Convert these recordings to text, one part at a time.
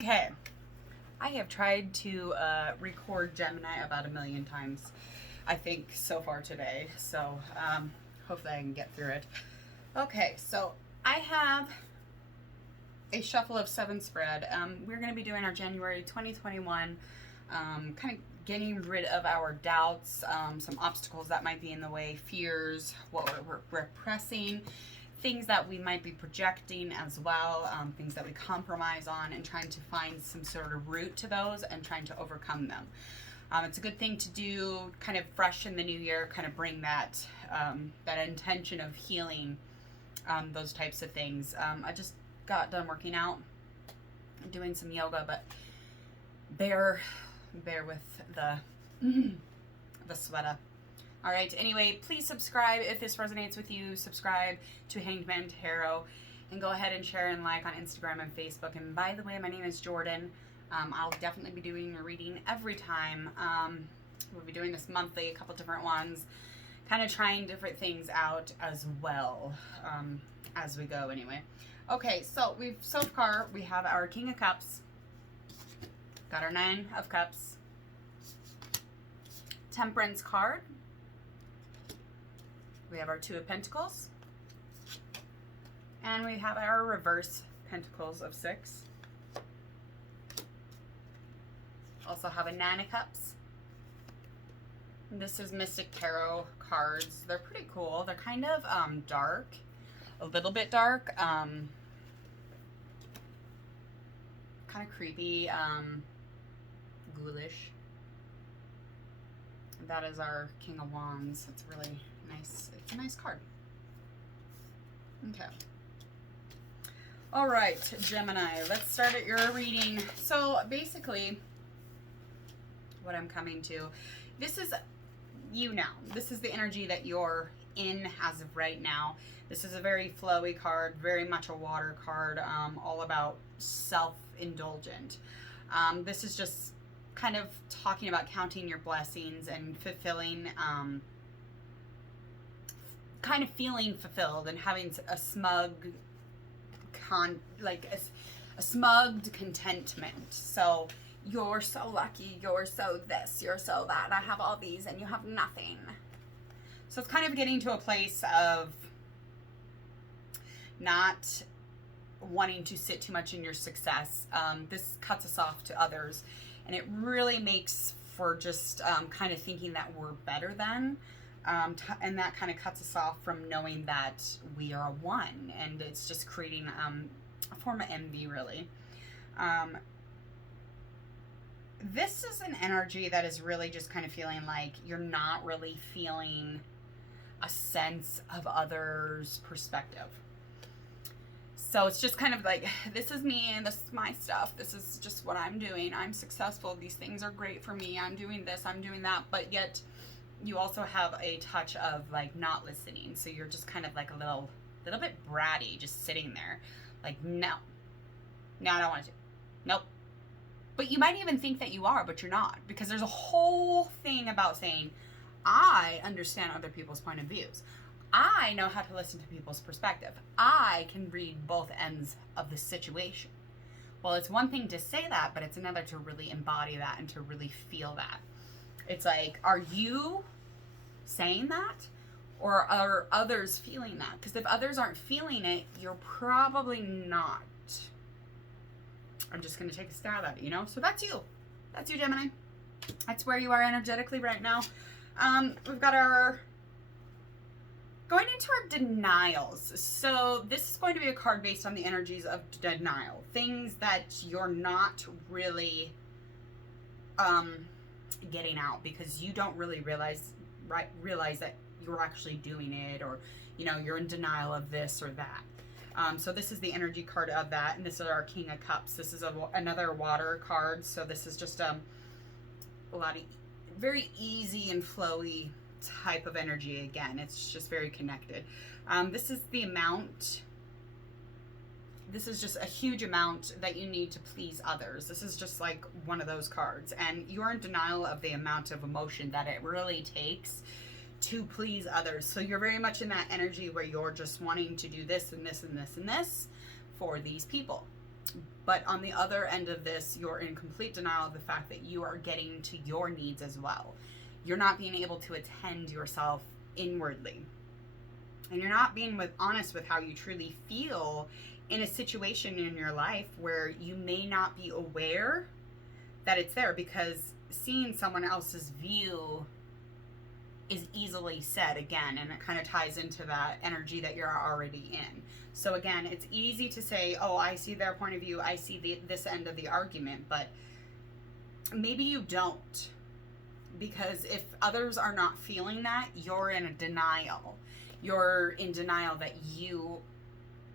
Okay, I have tried to record Gemini about 1,000,000 times, I think, so far today. So hopefully I can get through it. Okay, so I have a shuffle of 7 spread. We're going to be doing our January 2021, kind of getting rid of our doubts, some obstacles that might be in the way, fears, what we're repressing, things that we might be projecting as well, things that we compromise on, and trying to find some sort of root to those and trying to overcome them. It's a good thing to do kind of fresh in the new year, kind of bring that that intention of healing, those types of things. I just got done working out and doing some yoga, but bear with the sweater. All right, anyway, please subscribe if this resonates with you. Subscribe to Hanged Man Tarot and go ahead and share and like on Instagram and Facebook. And by the way, my name is Jordan. I'll definitely be doing a reading every time. We'll be doing this monthly, a couple different ones, kind of trying different things out as well as we go anyway. Okay, so so far we have our King of Cups, got our 9 of Cups, Temperance card, we have our 2 of Pentacles, and we have our reverse Pentacles of 6. Also have a 9 of Cups. This is Mystic Tarot cards. They're pretty cool. They're kind of dark, a little bit dark, kind of creepy, ghoulish. That is our King of Wands. It's really nice. It's a nice card. Okay. All right, Gemini, let's start at your reading. So basically, what I'm coming to, this is you now. This is the energy that you're in as of right now. This is a very flowy card, very much a water card, all about self-indulgent. This is just kind of talking about counting your blessings and fulfilling, kind of feeling fulfilled and having a smug, a smugged contentment. So you're so lucky, you're so this, you're so that, I have all these and you have nothing. So it's kind of getting to a place of not wanting to sit too much in your success. This cuts us off to others, and it really makes for just kind of thinking that we're better than, and that kind of cuts us off from knowing that we are one, and it's just creating a form of envy, really. This is an energy that is really just kind of feeling like you're not really feeling a sense of others' perspective. So it's just kind of like, this is me and this is my stuff. This is just what I'm doing. I'm successful. These things are great for me. I'm doing this, I'm doing that. But yet you also have a touch of like not listening. So you're just kind of like a little bit bratty, just sitting there like, no, I don't want to. Nope. But you might even think that you are, but you're not, because there's a whole thing about saying, I understand other people's point of views. I know how to listen to people's perspective. I can read both ends of the situation. Well, it's one thing to say that, but it's another to really embody that and to really feel that. It's like, are you saying that? Or are others feeling that? Because if others aren't feeling it, you're probably not. I'm just going to take a stab at it, you know? So that's you. That's you, Gemini. That's where you are energetically right now. We've got our... going into our denials. So this is going to be a card based on the energies of denial. Things that you're not really getting out because you don't really realize that you're actually doing it, or, you know, you're in denial of this or that. So this is the energy card of that, and this is our King of Cups. This is another water card, so this is just a lot of very easy and flowy type of energy. Again, it's just very connected. This is the amount. This is just a huge amount that you need to please others. This is just like one of those cards, and you're in denial of the amount of emotion that it really takes to please others. So you're very much in that energy where you're just wanting to do this and this and this and this for these people. But on the other end of this, you're in complete denial of the fact that you are getting to your needs as well. You're not being able to attend yourself inwardly. And you're not being honest with how you truly feel in a situation in your life where you may not be aware that it's there, because seeing someone else's view is easily said again, and it kind of ties into that energy that you're already in. So again, it's easy to say, oh, I see their point of view, I see this end of the argument, but maybe you don't. Because if others are not feeling that, you're in a denial. You're in denial that you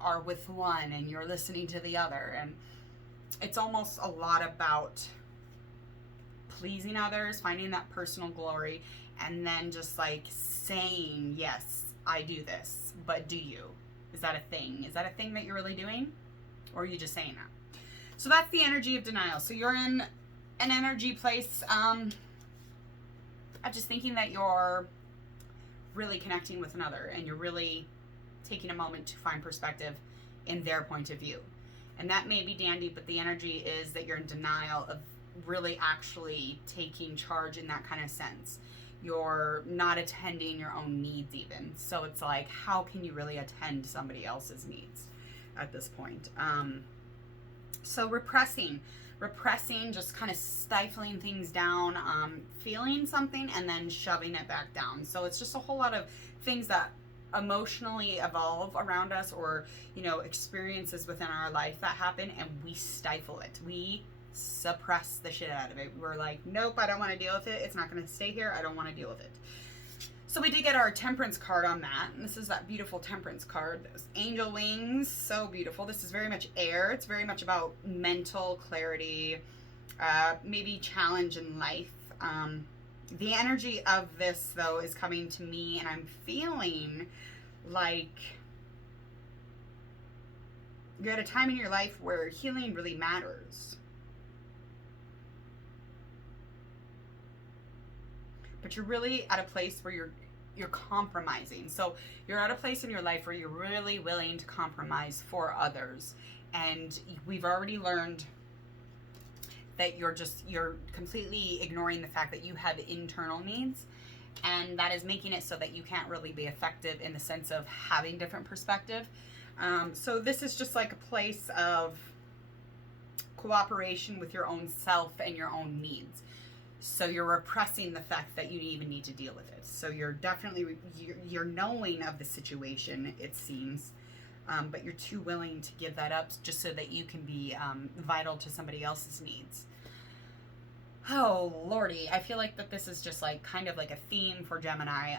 are with one and you're listening to the other. And it's almost a lot about pleasing others, finding that personal glory, and then just like saying, yes, I do this, but do you? Is that a thing? Is that a thing that you're really doing? Or are you just saying that? So that's the energy of denial. So you're in an energy place of just thinking that you're really connecting with another, and you're really taking a moment to find perspective in their point of view. And that may be dandy, but the energy is that you're in denial of really actually taking charge in that kind of sense. You're not attending your own needs even. So it's like, how can you really attend somebody else's needs at this point? So repressing, just kind of stifling things down, feeling something and then shoving it back down. So it's just a whole lot of things that emotionally evolve around us, or, you know, experiences within our life that happen, and we stifle it. We suppress the shit out of it. We're like, nope, I don't want to deal with it. It's not going to stay here. I don't want to deal with it. So we did get our Temperance card on that. And this is that beautiful Temperance card. Those angel wings, so beautiful. This is very much air. It's very much about mental clarity, maybe challenge in life. The energy of this, though, is coming to me, and I'm feeling like you're at a time in your life where healing really matters. But you're really at a place where you're compromising. So you're at a place in your life where you're really willing to compromise for others. And we've already learned that you're completely ignoring the fact that you have internal needs, and that is making it so that you can't really be effective in the sense of having different perspective. So this is just like a place of cooperation with your own self and your own needs. So you're repressing the fact that you even need to deal with it. So you're definitely, you're knowing of the situation, it seems, but you're too willing to give that up just so that you can be vital to somebody else's needs. Oh, Lordy. I feel like that this is just like kind of like a theme for Gemini.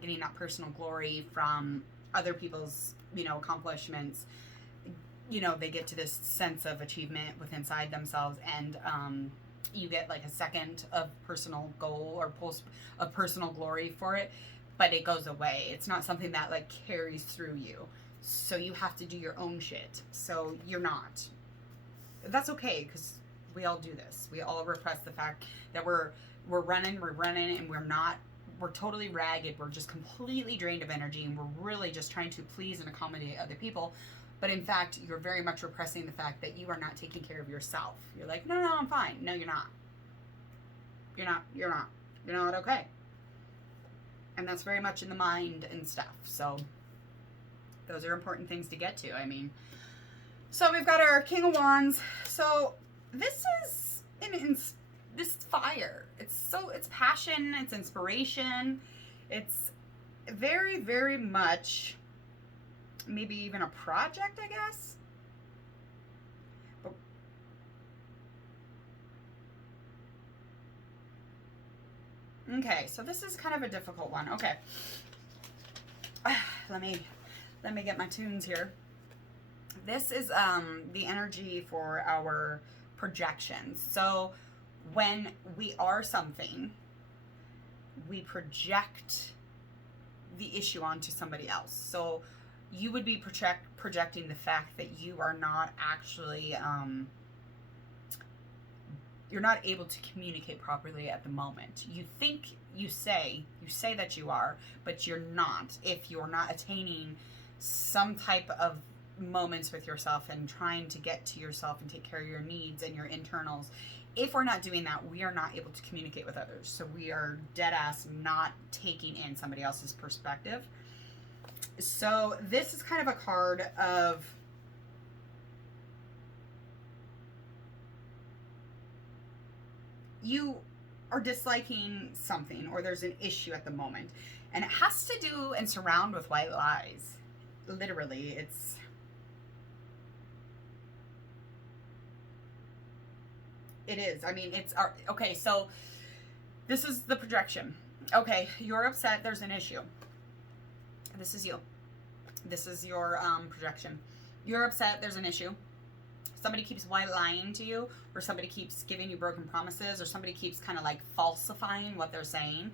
Getting that personal glory from other people's, you know, accomplishments. You know, they get to this sense of achievement within inside themselves, and you get like a second of personal goal or of personal glory for it, but it goes away. It's not something that like carries through you. So you have to do your own shit. So you're not. That's okay, because we all do this. We all repress the fact that we're running, and we're totally ragged. We're just completely drained of energy, and we're really just trying to please and accommodate other people. But in fact, you're very much repressing the fact that you are not taking care of yourself. You're like, no, I'm fine. No, you're not. You're not. You're not okay. And that's very much in the mind and stuff. So those are important things to get to. I mean, so we've got our King of Wands. So this is this fire. It's passion. It's inspiration. It's very, very much maybe even a project, I guess. But okay, so this is kind of a difficult one. Okay. Let me get my tunes here. This is the energy for our projections. So when we are something, we project the issue onto somebody else. So you would be projecting the fact that you are not actually, you're not able to communicate properly at the moment. You think you say that you are, but you're not. If you're not attaining some type of moments with yourself and trying to get to yourself and take care of your needs and your internals. If we're not doing that, we are not able to communicate with others. So we are dead ass not taking in somebody else's perspective. So this is kind of a card of you are disliking something, or there's an issue at the moment, and it has to do and surround with white lies. Literally, it is. I mean, it's our, okay, so this is the projection. Okay, you're upset, there's an issue. This is you. This is your projection. You're upset, there's an issue. Somebody keeps white lying to you, or somebody keeps giving you broken promises, or somebody keeps kind of like falsifying what they're saying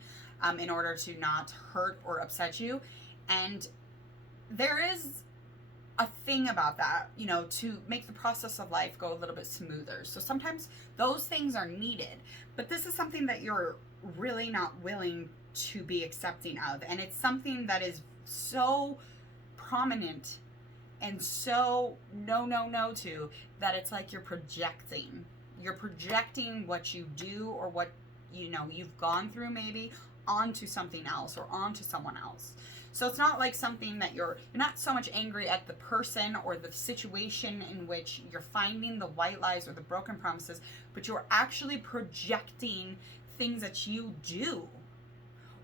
in order to not hurt or upset you. And there is a thing about that, you know, to make the process of life go a little bit smoother. So sometimes those things are needed, but this is something that you're really not willing to be accepting of. And it's something that is so prominent and so no to, that it's like you're projecting what you do, or what, you know, you've gone through maybe, onto something else or onto someone else. So it's not like something that you're not so much angry at the person or the situation in which you're finding the white lies or the broken promises, but you're actually projecting things that you do,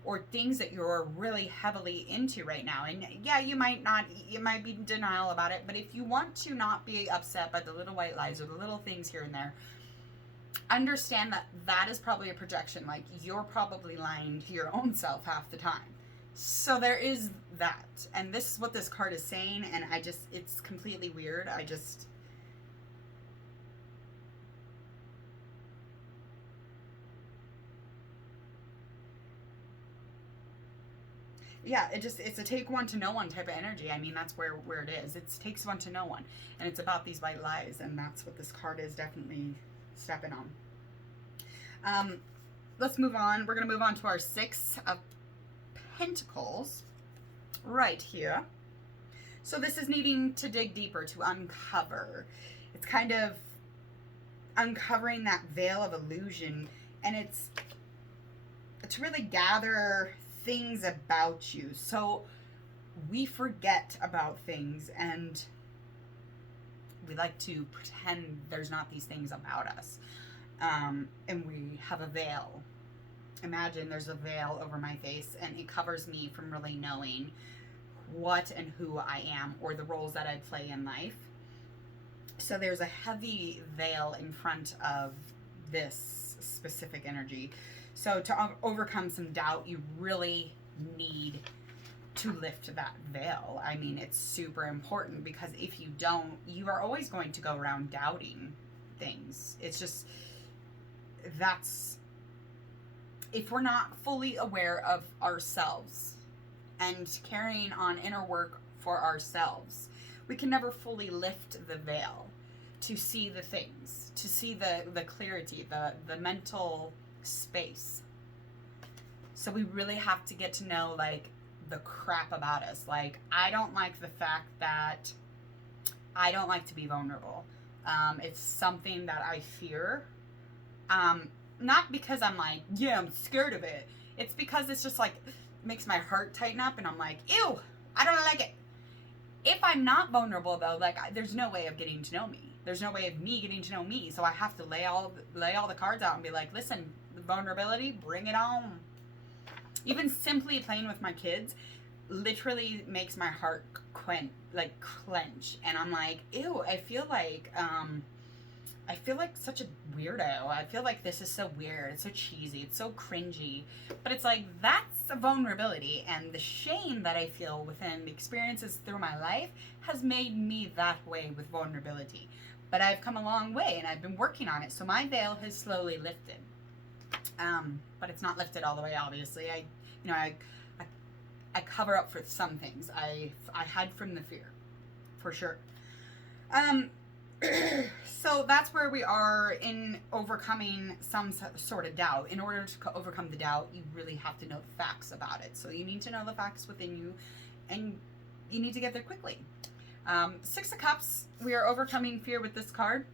or things that you're really heavily into right now. And yeah, you might be in denial about it, but if you want to not be upset by the little white lies or the little things here and there, understand that that is probably a projection. Like, you're probably lying to your own self half the time. So there is that. And this is what this card is saying, and it's completely weird. Yeah, it's a take one to know one type of energy. I mean, that's where it is. It takes one to know one. And it's about these white lies, and that's what this card is definitely stepping on. Let's move on. We're going to move on to our Six of Pentacles right here. So this is needing to dig deeper, to uncover. It's kind of uncovering that veil of illusion, and it's to really gather things about you. So we forget about things, and we like to pretend there's not these things about us, and we have a veil. Imagine there's a veil over my face, and it covers me from really knowing what and who I am, or the roles that I play in life. So there's a heavy veil in front of this specific energy. So to overcome some doubt, you really need to lift that veil. I mean, it's super important, because if you don't, you are always going to go around doubting things. It's just, if we're not fully aware of ourselves and carrying on inner work for ourselves, we can never fully lift the veil to see the things, to see the clarity, the mental space. So we really have to get to know, like, the crap about us. Like, I don't like the fact that I don't like to be vulnerable. It's something that I fear. Not because I'm like, yeah, I'm scared of it. It's because it's just like, makes my heart tighten up, and I'm like, ew, I don't like it. If I'm not vulnerable, though, like, there's no way of getting to know me. There's no way of me getting to know me. So I have to lay all the cards out and be like, listen, vulnerability, bring it on. Even simply playing with my kids literally makes my heart clench. And I'm like, ew, I feel like such a weirdo. I feel like this is so weird. It's so cheesy. It's so cringy. But it's like, that's a vulnerability. And the shame that I feel within the experiences through my life has made me that way with vulnerability. But I've come a long way, and I've been working on it. So my veil has slowly lifted. But it's not lifted all the way, obviously. I cover up for some things. I hide from the fear, for sure. So that's where we are in overcoming some sort of doubt. In order to overcome the doubt, you really have to know the facts about it. So you need to know the facts within you, and you need to get there quickly. Six of Cups, we are overcoming fear with this card.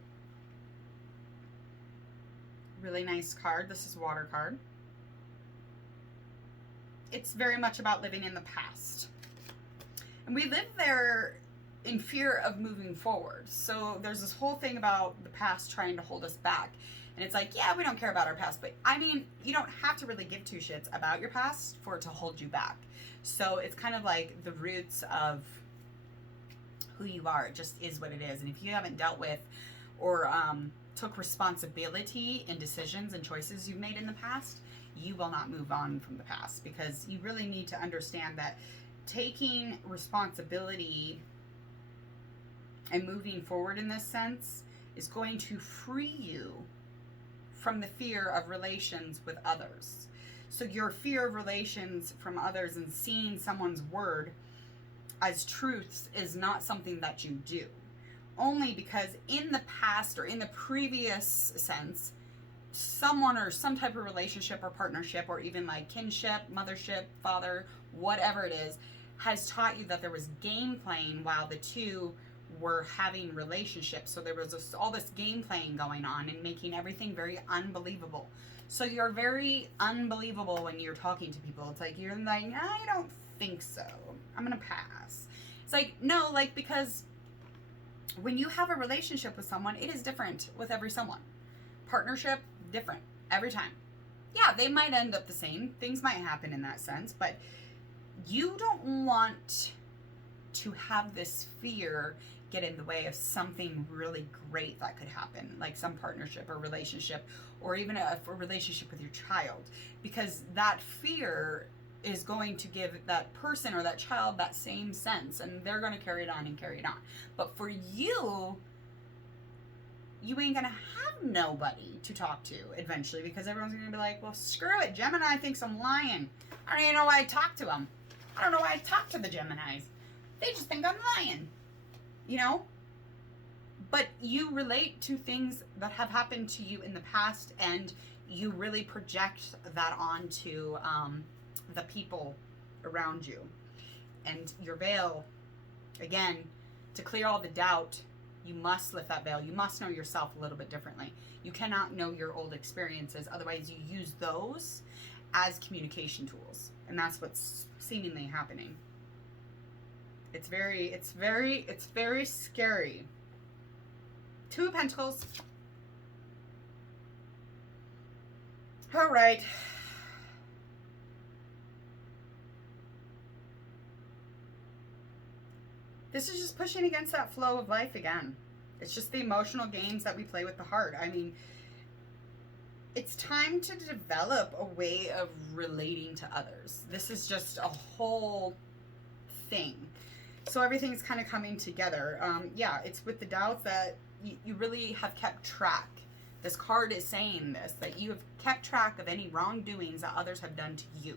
Really nice card. This is water card. It's very much about living in the past. And we live there in fear of moving forward. So there's this whole thing about the past trying to hold us back. And it's like, yeah, we don't care about our past. But I mean, you don't have to really give two shits about your past for it to hold you back. So it's kind of like the roots of who you are. It just is what it is. And if you haven't dealt with or took responsibility in decisions and choices you've made in the past, you will not move on from the past, because you really need to understand that taking responsibility and moving forward in this sense is going to free you from the fear of relations with others. So your fear of relations from others and seeing someone's word as truths is not something that you do. Only because in the past or in the previous sense, someone or some type of relationship or partnership or even like kinship, mothership, father, whatever it is, has taught you that there was game playing while the two were having relationships. So there was all this game playing going on and making everything very unbelievable. So you're very unbelievable when you're talking to people. It's like, you're like, I don't think so. I'm going to pass. It's like, no, like, because when you have a relationship with someone, it is different with every someone. Partnership, different every time. Yeah, they might end up the same. Things might happen in that sense, but you don't want to have this fear get in the way of something really great that could happen, like some partnership or relationship, or even a relationship with your child, because that fear is going to give that person or that child that same sense, and they're going to carry it on and carry it on. But for you, you ain't going to have nobody to talk to eventually, because everyone's going to be like, well, screw it, Gemini thinks I'm lying. I don't even know why I talk to them. I don't know why I talk to the Geminis. They just think I'm lying, you know? But you relate to things that have happened to you in the past, and you really project that onto the people around you. And your veil, again, to clear all the doubt, you must lift that veil. You must know yourself a little bit differently. You cannot know your old experiences. Otherwise, you use those as communication tools. And that's what's seemingly happening. It's very scary. Two of Pentacles. All right. This is just pushing against that flow of life again. It's just the emotional games that we play with the heart. I mean, it's time to develop a way of relating to others. This is just a whole thing. So everything's kind of coming together. Yeah, it's with the doubts that you really have kept track. This card is saying this, that you have kept track of any wrongdoings that others have done to you.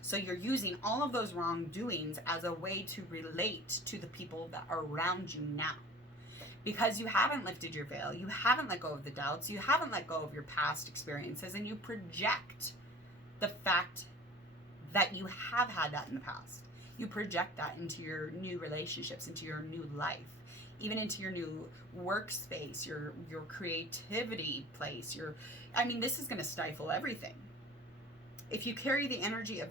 So you're using all of those wrongdoings as a way to relate to the people that are around you now. Because you haven't lifted your veil, you haven't let go of the doubts, you haven't let go of your past experiences, and you project the fact that you have had that in the past. You project that into your new relationships, into your new life, even into your new workspace, your creativity place. I mean, this is going to stifle everything. If you carry the energy of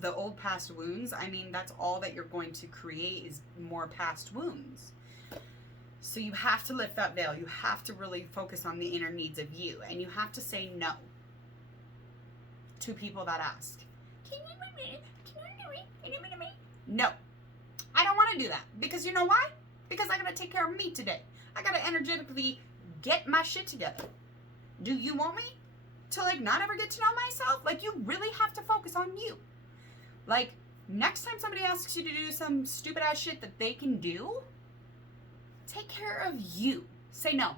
the old past wounds, I mean, that's all that you're going to create is more past wounds. So you have to lift that veil. You have to really focus on the inner needs of you. And you have to say no to people that ask. No. I don't want to do that. Because you know why? Because I got to take care of me today. I got to energetically get my shit together. Do you want me to like not ever get to know myself? Like, you really have to focus on you. Like, next time somebody asks you to do some stupid ass shit that they can do, take care of you. Say no.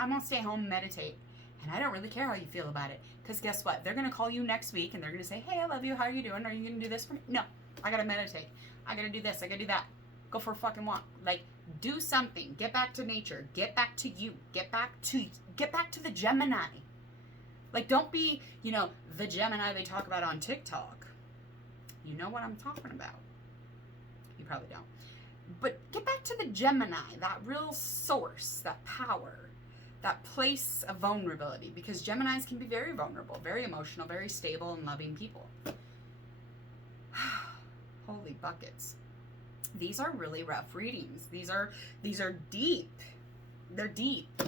I'm gonna stay home and meditate. And I don't really care how you feel about it. Because guess what? They're gonna call you next week and they're gonna say, hey, I love you. How are you doing? Are you gonna do this for me? No. I gotta meditate. I gotta do this. I gotta do that. Go for a fucking walk. Like, do something. Get back to nature. Get back to you. Get back to the Gemini. Like, don't be, the Gemini they talk about on TikTok. You know what I'm talking about. You probably don't. But get back to the Gemini, that real source, that power, that place of vulnerability, because Geminis can be very vulnerable, very emotional, very stable and loving people. Holy buckets. These are really rough readings. These are deep. They're deep.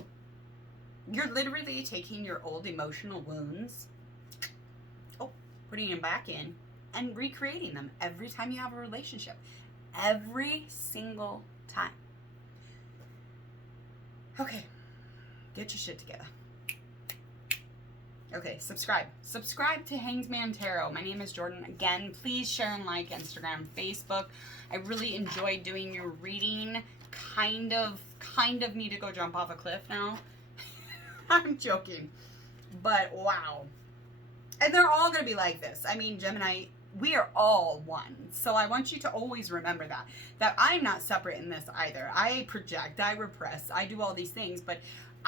You're literally taking your old emotional wounds, putting them back in and recreating them every time you have a relationship. Every single time. Okay. Get your shit together. Okay, subscribe. Subscribe to Hangsman Tarot. My name is Jordan. Again, please share and like Instagram, Facebook. I really enjoy doing your reading. Kind of need to go jump off a cliff now. I'm joking. But wow. And they're all going to be like this. I mean, Gemini, we are all one. So I want you to always remember that I'm not separate in this either. I project, I repress, I do all these things, but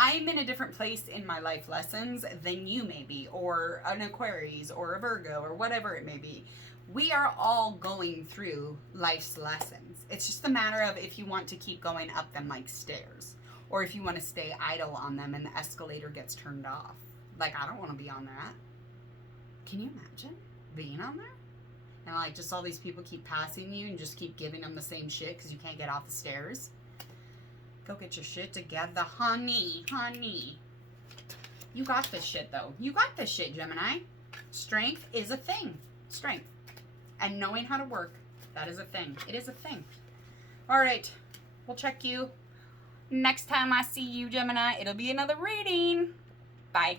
I'm in a different place in my life lessons than you may be, or an Aquarius, or a Virgo, or whatever it may be. We are all going through life's lessons. It's just a matter of if you want to keep going up them like stairs, or if you want to stay idle on them and the escalator gets turned off. Like, I don't want to be on that. Can you imagine being on there? And like just all these people keep passing you and just keep giving them the same shit because you can't get off the stairs. Go get your shit together, honey. You got this shit, though. You got this shit, Gemini. Strength is a thing. Strength. And knowing how to work, that is a thing. It is a thing. All right. We'll check you next time I see you, Gemini. It'll be another reading. Bye.